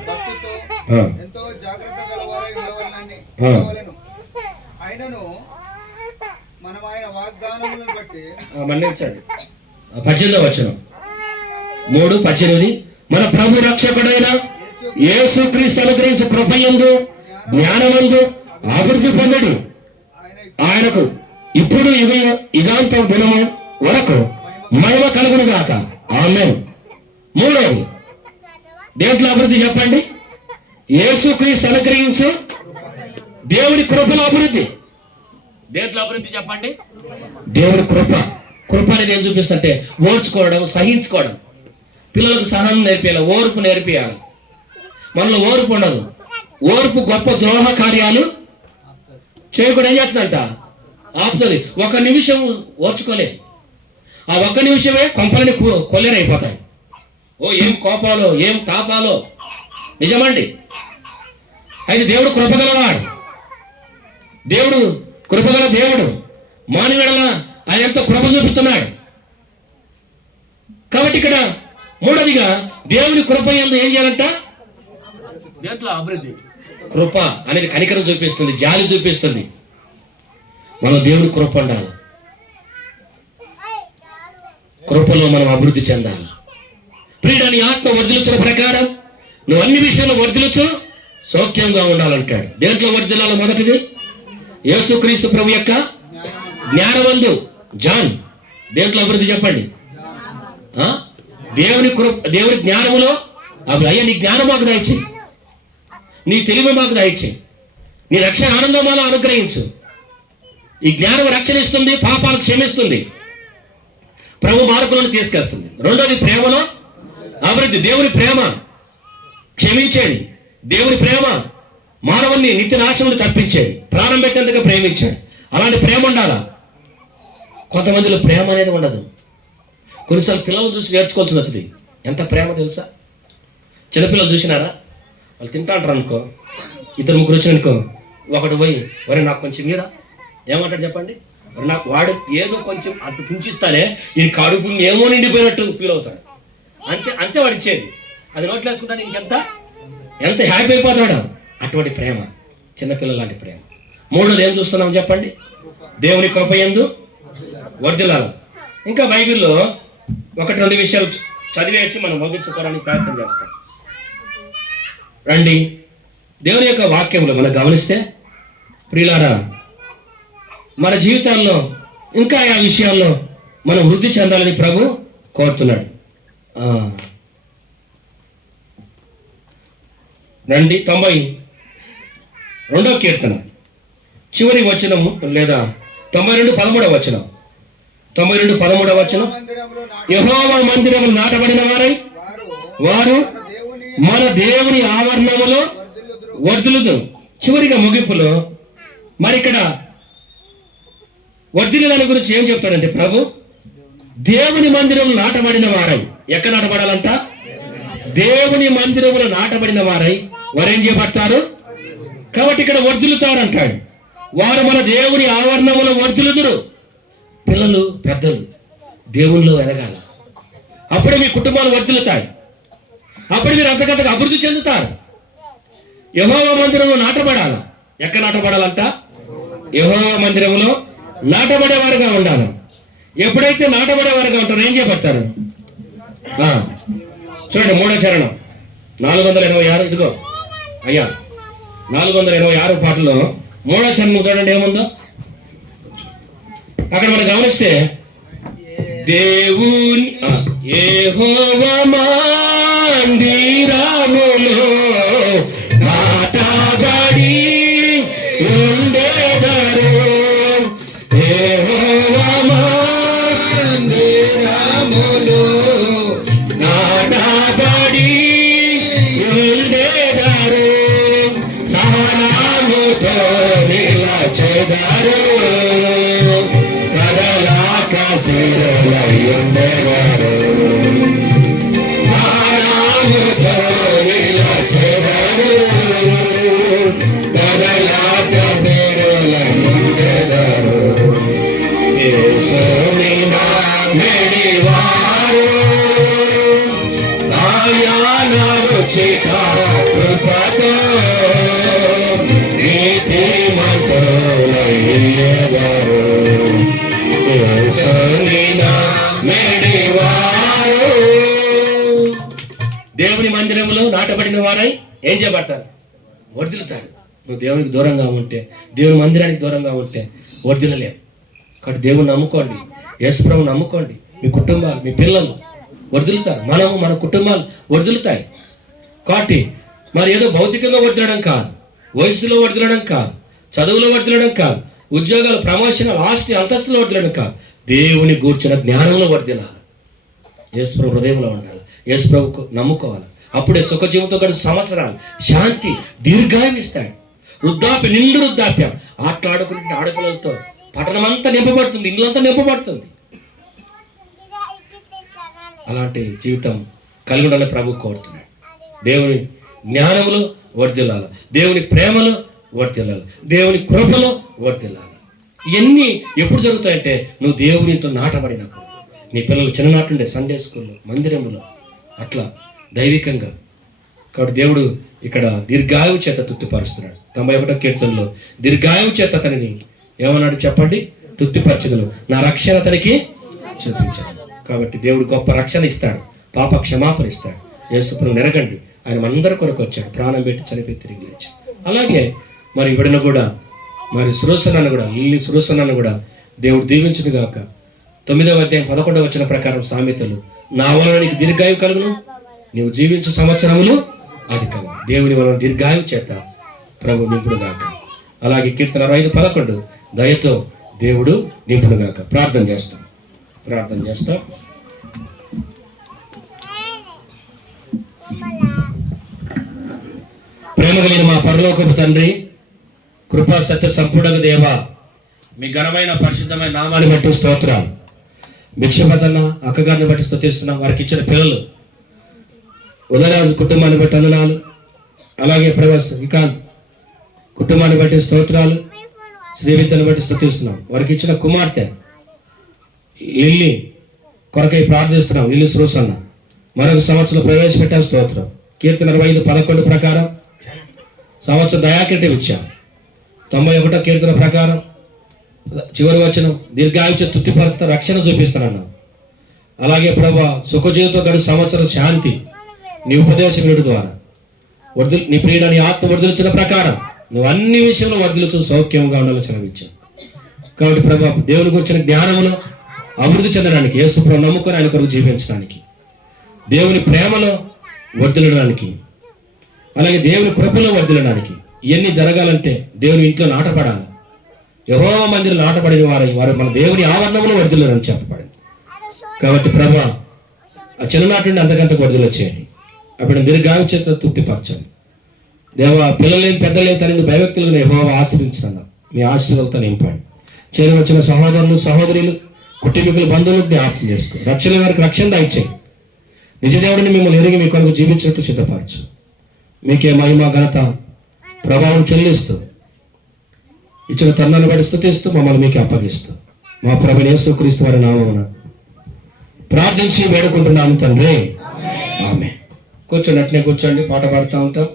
భక్తితో ఎంతో జాగ్రత్త గలవారై ఉండవలెను. ఆయనను మనం ఆయన వాగ్దానములను బట్టి మన్నించండి. 18వ వచనం 3:18 మన ప్రభు రక్షకుడైన యేసుక్రీస్తు అనుగ్రహించు కృపయందు జ్ఞానమందు అభివృద్ధి పొందడు. ఆయనకు ఇప్పుడు యుగాంతం దినము వరకు మహిమ కలుగును గాక. ఆమేన్. 3వది దేంట్లో అభివృద్ధి చెప్పండి, యేసుక్రీస్తు అనుగ్రహించు దేవుడి కృపలో అభివృద్ధి. దేంట్లో అభివృద్ధి చెప్పండి, దేవుడి కృప. కృప అనేది ఏం చూపిస్తుంటే ఓర్చుకోవడం, సహించుకోవడం. పిల్లలకు సహనం నేర్పియాలి, ఓర్పు నేర్పియాలి. మనలో ఓర్పు ఉండదు. ఓర్పు గొప్ప ద్రోహ కార్యాలు చేయకుండా ఏం చేస్తుందంట, ఆపుతుంది. 1 నిమిషం ఓర్చుకోలే, ఆ 1 నిమిషమే కొంపలని కొల్లేరైపోతాయి. ఏం కోపాలో ఏం తాపాలో. నిజమండి. అయితే దేవుడు కృపగలవాడు, దేవుడు కృపగల దేవుడు. మానవుడలా ఆయన ఎంతో కృప చూపుతున్నాడు. కాబట్టి ఇక్కడ 3వదిగా దేవుని కృప యందు ఏం చేయాలంట, దేంట్లో అభివృద్ధి. కృప అనేది కనికరం చూపిస్తుంది, జాలి చూపిస్తుంది. మనం దేవుని కృప ఉండాలి, కృపలో మనం అభివృద్ధి చెందాలి. ప్రియుడా, నీ ఆత్మ వర్ధిల్చున్న ప్రకారం నువ్వు అన్ని విషయాల్లో వర్ధిల్చు, సౌఖ్యంగా ఉండాలంటాడు. దేంట్లో వర్ధిల్లాలి? మొదటిది యేసుక్రీస్తు ప్రభు యొక్క జ్ఞానమందు. జాన్ దేంట్లో అభివృద్ధి చెప్పండి, దేవుని జ్ఞానములో అభివృద్ధి. అయ్యా నీ జ్ఞానం మాకు దయచి, నీ తెలివి మాకు దయచి, నీ రక్షణ ఆనందం మాలో అనుగ్రహించు. ఈ జ్ఞానం రక్షణ ఇస్తుంది, పాపాలు క్షమిస్తుంది, ప్రభు మార్పులను తీసుకొస్తుంది. 2వది ప్రేమలో అభివృద్ధి. దేవుని ప్రేమ క్షమించేది, దేవుని ప్రేమ మానవుని నిత్య నాశములు తప్పించేది, ప్రాణం పెట్టేందుకు ప్రేమించాడు. అలాంటి ప్రేమ ఉండాలా. కొంతమందిలో ప్రేమ అనేది ఉండదు. కొన్నిసార్లు పిల్లలు చూసి నేర్చుకోవాల్సి వచ్చింది. ఎంత ప్రేమ తెలుసా? చిన్నపిల్లలు చూసినారా, వాళ్ళు తింటా అంటారు అనుకో, 2-3 వచ్చి అనుకో, ఒకడు పోయి వరే నాకు కొంచెం మీరా ఏమంటాడు చెప్పండి, నాకు వాడు ఏదో కొంచెం అటు కుంచిస్తానే ఈ కడుపు ఏమో నిండిపోయినట్టు ఫీల్ అవుతాడు. అంతే వాడు ఇచ్చేది. అది నోట్లో వేసుకుంటాడు, ఎంత హ్యాపీ అయిపోతాడు. అటువంటి ప్రేమ చిన్నపిల్లల లాంటి ప్రేమ. 3వది ఏం చూస్తున్నాం చెప్పండి, దేవుని కృప యందు వర్ధిల్లాలి. ఇంకా బైబిల్లో 1-2 విషయాలు చదివేసి మనం ముగించుకోవడానికి ప్రయత్నం చేస్తాం. రండి, దేవుని యొక్క వాక్యంలో మనం గమనిస్తే ప్రియులారా, మన జీవితాల్లో ఇంకా ఆ విషయాల్లో మనం వృద్ధి చెందాలని ప్రభు కోరుతున్నాడు. రండి, 92వ కీర్తన చివరి వచనము, లేదా 92:13 వచనం. 92:13 వచనం. యెహోవా మందిరములో నాటబడిన వారై వారు మన దేవుని ఆవరణములో వర్ధిల్లుదురు. చివరిగా ముగింపులో మరి ఇక్కడ వర్ధిల్లుల గురించి ఏం చెప్తాడంటే ప్రభు, దేవుని మందిరములు నాటబడిన వారై. ఎక్కడ నాటబడాలంట? దేవుని మందిరములు నాటబడిన వారై వారేం చేయబడతారు? కాబట్టి ఇక్కడ వర్ధిల్లుతారు అంటాడు. వారు మన దేవుని ఆవరణములో వర్ధిల్లుదురు. పిల్లలు పెద్దలు దేవునిలో ఎదగాల, అప్పుడే మీ కుటుంబాలు వర్ధిల్లుతాయి. అప్పుడు మీరు అంతకంతగా అభివృద్ధి చెందుతారు. యెహోవా మందిరంలో నాటబడాలి. ఎక్కడ నాటబడాలంట? యెహోవా మందిరంలో నాటబడేవారుగా ఉండాలి. ఎప్పుడైతే నాటబడేవారుగా ఉంటారో ఏం చేయబడతారు? చూడండి 3వ చరణం 426. ఇదిగో అయ్యా 426 పాటలో 3వ చరణం చూడండి ఏముందో. అక్కడ మనం గమనిస్తే దేవుని యెహోవా మందిరములో నాటబడి ఉండెదరు. యెహోవా మందిరములో నాటబడి ఉండెదరు. సహనముతో నిలచెదరు. కదలాక శిరలై ఉండెదరు. సహనముతో నిలచెదరు. కదలాక శిరలై ఉండెదరు. యేసుని నామమువారు ఆయన రుచిక కృపతో నీతిమంతులయ్యెదరు. యేసుని నామమువారు దేవుని మందిరంలో నాటబడిన వారై ఏం చేయబడతారు? వర్ధిల్లుతారు. నువ్వు దేవునికి దూరంగా ఉంటే, దేవుని మందిరానికి దూరంగా ఉంటే వర్ధిల్లలేవు. కాబట్టి దేవుని నమ్ముకోండి, యేసు ప్రభువుని నమ్ముకోండి. మీ కుటుంబాలు, మీ పిల్లలు వర్ధిల్లుతారు. మన కుటుంబాలు వర్ధిల్లుతాయి. కాబట్టి మరి ఏదో భౌతికంగా వర్ధిల్లడం కాదు, వయస్సులో వర్ధిల్లడం కాదు, చదువులో వర్ధిల్లడం కాదు, ఉద్యోగాలు, ప్రమోషన్లు, ఆస్తి అంతస్తులో వర్ధిల్లడం కాదు. దేవుని గూర్చిన జ్ఞానంలో వర్ధిల్లాలి. యేసు ప్రభు హృదయంలో ఉండాలి. యేసు ప్రభుకు నమ్ముకోవాలి. అప్పుడే సుఖజీవంతో గడిచిన సంవత్సరాలు, శాంతి, దీర్ఘాయం ఇస్తాడు. వృద్ధాప్యం, నిండు వృద్ధాప్యం, ఆటలాడుకుంటే ఆడపిల్లలతో పట్టణం అంతా నింపబడుతుంది, ఇల్లంతా నింపబడుతుంది. అలాంటి జీవితం కలిగి ఉండాలని ప్రభు కోరుతున్నాడు. దేవుని జ్ఞానములో వర్ధిల్లాలి, దేవుని ప్రేమలో వర్ధిల్లాలి, దేవుని కృపలో వర్ధిల్లాలి. ఇవన్నీ ఎప్పుడు జరుగుతాయంటే నువ్వు దేవునితో నాటబడినప్పుడు. నీ పిల్లలు చిన్ననాటి నుండే సండే స్కూల్లో, మందిరంలో అట్లా దైవికంగా. కాబట్టి దేవుడు ఇక్కడ దీర్ఘాయువు చేత తృప్తిపరుస్తున్నాడు. 91వ కీర్తనలో దీర్ఘాయువు చేత అతనిని ఏమన్నాడు చెప్పండి? తృప్తిపరచగలను, నా రక్షణ అతనికి చూపించాడు. కాబట్టి దేవుడు గొప్ప రక్షణ ఇస్తాడు, పాప క్షమాపణ ఇస్తాడు. యేసుప్రభువు నెరగండి, ఆయన మనందరి కొరకు వచ్చాడు, ప్రాణం పెట్టి చనిపోయి తిరిగి లేచాడు. అలాగే మరి విడన కూడా, మరి సురోసనాన్ని కూడా, లిల్లీ సురోసనాన్ని కూడా దేవుడు దీవించును గాక. 9వ అధ్యాయం 11వ వచనం ప్రకారం సామెతలు, నా వలన నీకు దీర్ఘాయువు కలుగును, నీవు జీవించు సంవత్సరములు అధికము. దేవుని వలన దీర్ఘాయువు చేత ప్రభు నింపును గాక. అలాగే కీర్తన 65:11, దయతో దేవుడు నింపును గాక. ప్రార్థన చేస్తాం. ప్రేమ కలిగిన మా పరలోకపు తండ్రి, కృపా సత్య సంపూర్ణ దేవ, మీ ఘనమైన పరిశుద్ధమైన నామాన్ని బట్టి స్తోత్రాలు. భిక్షపతన్న అక్కగారిని బట్టి స్తుతిస్తున్నాం. వారికి ఇచ్చిన పిల్లలు ఉదయరాజు కుటుంబాన్ని బట్టి వందనాలు. అలాగే ప్రభా శ్రీకాంత్ కుటుంబాన్ని బట్టి స్తోత్రాలు. శ్రీవిద్యను బట్టి స్తుతిస్తున్నాం. వారికి ఇచ్చిన కుమార్తె లిల్లీ కొరకై ప్రార్థిస్తున్నాం. లిల్లీ సురోసన్న మరొక సంవత్సరం ప్రవేశపెట్టాం. స్తోత్రం. కీర్తన 45:11 ప్రకారం సంవత్సరం దయాకిరీటం ఇచ్చాం. 91వ కీర్తన ప్రకారం చివరి వచనం దీర్ఘాయువు తృప్తిపరుస్తా, రక్షణ చూపిస్తానన్నావు. అలాగే ప్రభా సుఖజీవితో గడు సంవత్సరం శాంతి నీ ఉపదేశం వినుట ద్వారా నీ ప్రియుల నీ ఆత్మ వర్ధిల్చిన ప్రకారం నువ్వు అన్ని విషయంలో వర్ధిల్లుచు సౌఖ్యంగా ఉండాలని సెలవిచ్చావు. కాబట్టి ప్రభా దేవుని గురించిన జ్ఞానములో అభివృద్ధి చెందడానికి, యేసు ప్రభువును నమ్ముకొని ఆయన కొరకు జీవించడానికి, దేవుని ప్రేమలో వర్ధిల్లడానికి, అలాగే దేవుని కృపలో వర్ధిల్లడానికి, ఇవన్నీ జరగాలంటే దేవుని ఇంట్లో నాటపడాలి. యెహోవా మందిరం నాటపడిన వారు మన దేవుని ఆవరణంలో వర్ధిల్లారని చెప్పబడింది. కాబట్టి ప్రభా ఆ చిన్ననాటి నుండి అంతకంతకు వర్ధిల్ల చేయండి. అప్పుడు దీర్ఘాయువు చేత తృప్తిపరచండి. దేవా పిల్లలేం పెద్దలేం తన భయభక్తులను యెహోవా ఆశ్రయించున్నాం. మీ ఆశీర్వాదాలతో నింపండి. చేరి వచ్చిన సహోదరులు సహోదరులు కుటుంబీకులు బంధువులు జ్ఞాపకం చేసుకో. రక్షణ వారికి రక్షణ దయచేయండి. నిజదేవుడిని మిమ్మల్ని ఎరిగి మీ కొరకు జీవించినట్టు సిద్ధపరచు. మీకే మహిమ ఘనత ప్రభావం చెల్లిస్తూ ఇచ్చిన తరుణాన్ని బట్టి స్తుతిస్తూ మమ్మల్ని మీకు అప్పగిస్తూ మా ప్రభువైన యేసుక్రీస్తు వారి నామమున ప్రార్థించి వేడుకుంటున్నాము తండ్రి. ఆమేన్. కూర్చోండి, అట్నే కూర్చోండి, పాట పాడుతూ ఉంటాం.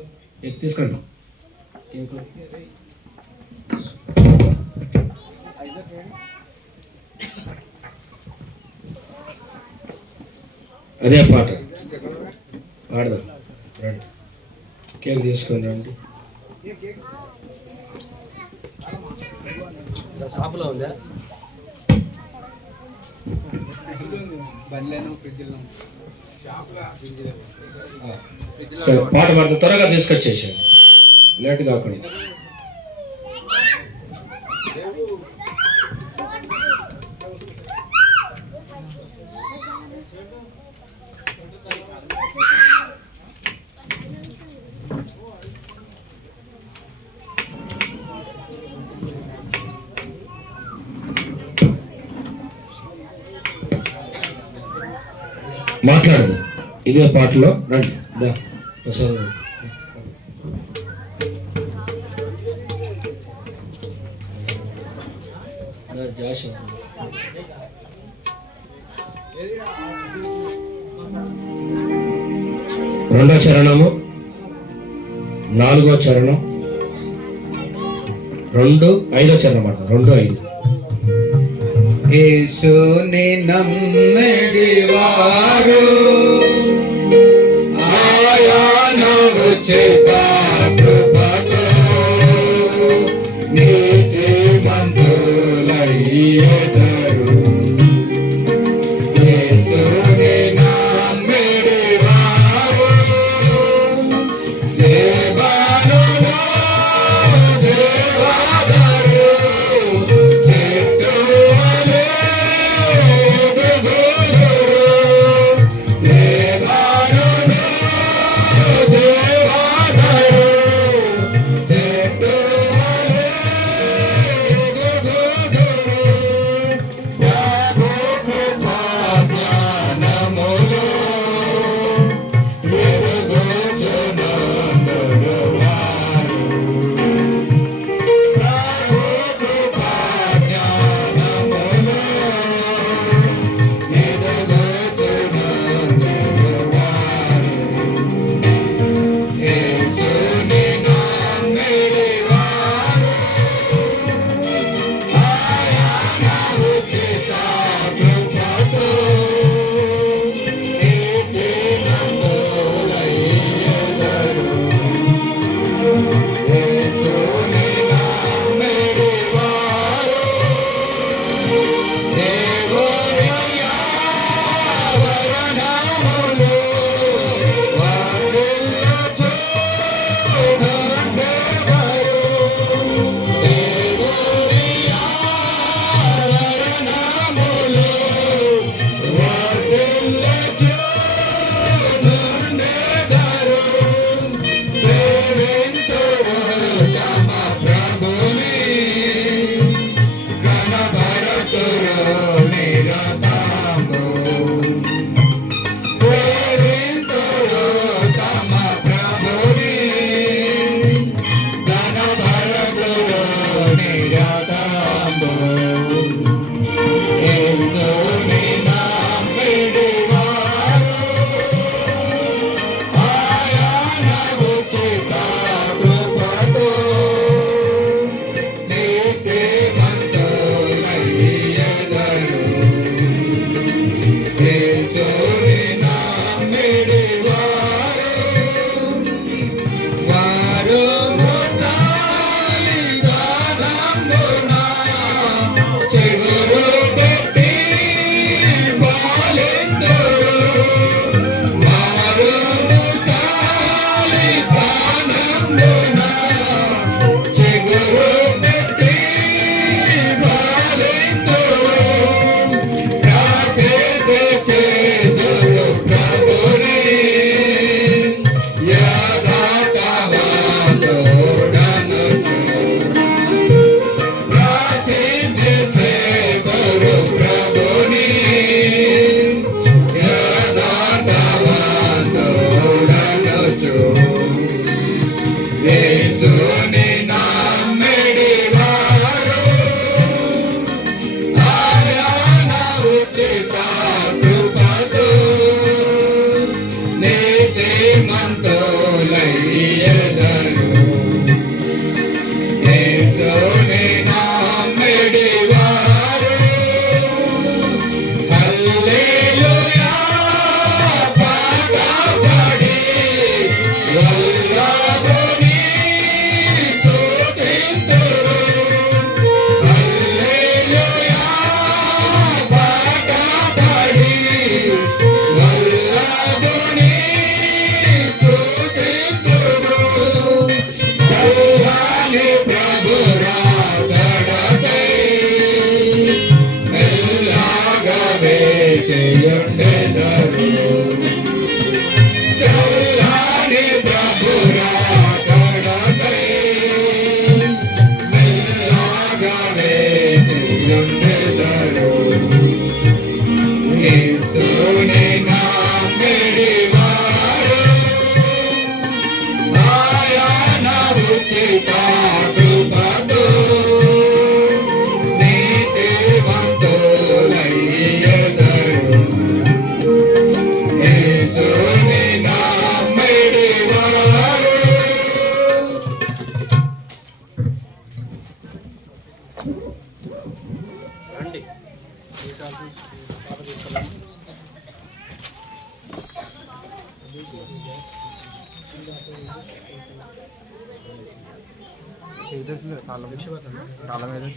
తీసుకోండి. అదే పాట పాడదాం. రండి, కేక్ తీసుకొని రండి. షాపులో ఉందా? సరే, పాట పాడుతూ త్వరగా తీసుకొచ్చేసాడు, లేట్ కాకుండా. మాట్లాడదు ఇదే పాటలో. రండి, దా ప్రసాదం. రెండో చరణము, 4వ చరణం, 2, 5వ చరణం అన్నమాట. 2, 5. యేసుని నమ్మెడి వారు ఆయన ఉచిత కృపతో నీతిమంతులయ్యెదరు. యేసుని నమ్మెడి వారు దేవానులో దేవాదరు చెట్టు దేవానులో దేవాదరు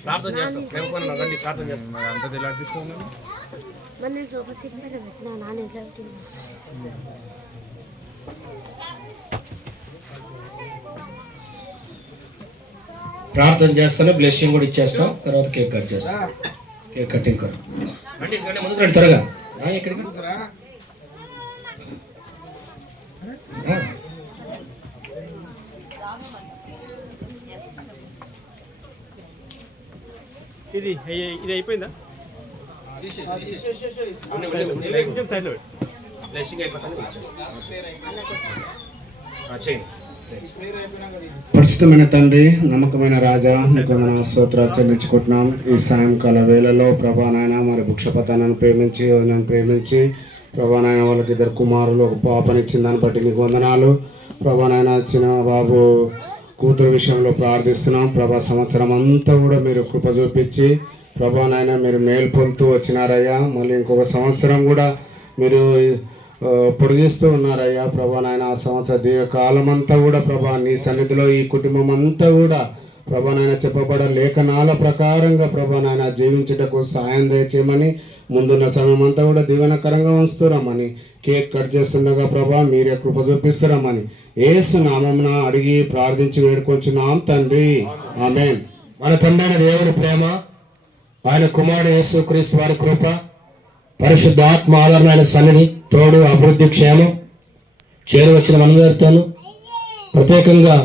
ప్రార్థన చేస్తాం లేకపోతే రండి ప్రార్థన చేస్తాం అంత తెలాడిస్తుంది. మరి నేను సోఫా సెట్ మీద పెట్టినా నాన్న ఎట్లా పెట్టింది ప్రార్థన చేస్తాను, బ్లెస్సింగ్ కూడా ఇచ్చేస్తాం, తర్వాత కేక్ కట్ చేస్తాం. కేక్ కటింగ్ కట్ ముందుకు రండి త్వరగా. ఎక్కడికి ఇది అయిపోయిందా? సైడ్లో బ్లెస్సింగ్ అయిపోతాను చేయండి. పరిశుద్ధమైన తండ్రి, నమ్మకమైన రాజా, నీకు మన స్తోత్రాలు చెల్లించుకుంటున్నాం. ఈ సాయంకాల వేళలో ప్రభా నాయన మరి భిక్షపతాన్ని ప్రేమించి నన్ను ప్రేమించి ప్రభా నాయన వాళ్ళకి 2 కుమారులు 1 పాపనిచ్చిన దాన్ని బట్టి నీకు వందనాలు. ప్రభా నాయన చిన్న బాబు కూతురు విషయంలో ప్రార్థిస్తున్నాం. ప్రభా సంవత్సరం అంతా కూడా మీరు కృప చూపించి ప్రభా నాయన మీరు మేలు పొందుతూ వచ్చినారయ్యా. మళ్ళీ ఇంకొక సంవత్సరం కూడా మీరు పొడిగిస్తూ ఉన్నారయ్యా. ప్రభా నాయన ఆ సంవత్సర దీర్ఘకాలం అంతా కూడా ప్రభా నీ సన్నిధిలో ఈ కుటుంబం అంతా కూడా ప్రభా నాయన చెప్పబడ లేఖనాల ప్రకారంగా ప్రభా నాయన జీవించుటకు సాయం దయచేయమని, ముందున్న సమయం అంతా కూడా దీవెనకరంగా ఉంచుతున్నామని, కేక్ కట్ చేస్తుండగా ప్రభా మీరే కృప చూపిస్తున్నామని యేసు నామమున అడిగి ప్రార్థించి వేడుకొంచున్నాం తండ్రి, ఆమేన్. మన తండ్రైన దేవుని ప్రేమ, ఆయన కుమారుడు యేసు క్రీస్తు వారి కృప, పరిశుద్ధ ఆత్మ ఆదరణ సన్నిధి, తోడు, అభివృద్ధి, క్షేమం చేరువచ్చిన మనందరితోనూ, ప్రత్యేకంగా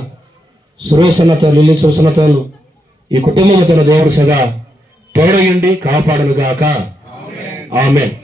సురేషన్నతో లిల్లీ సురేషన్నతోనూ ఈ కుటుంబంతో దేవుడు సదా తోడయుండి కాపాడును గాక. ఆమేన్.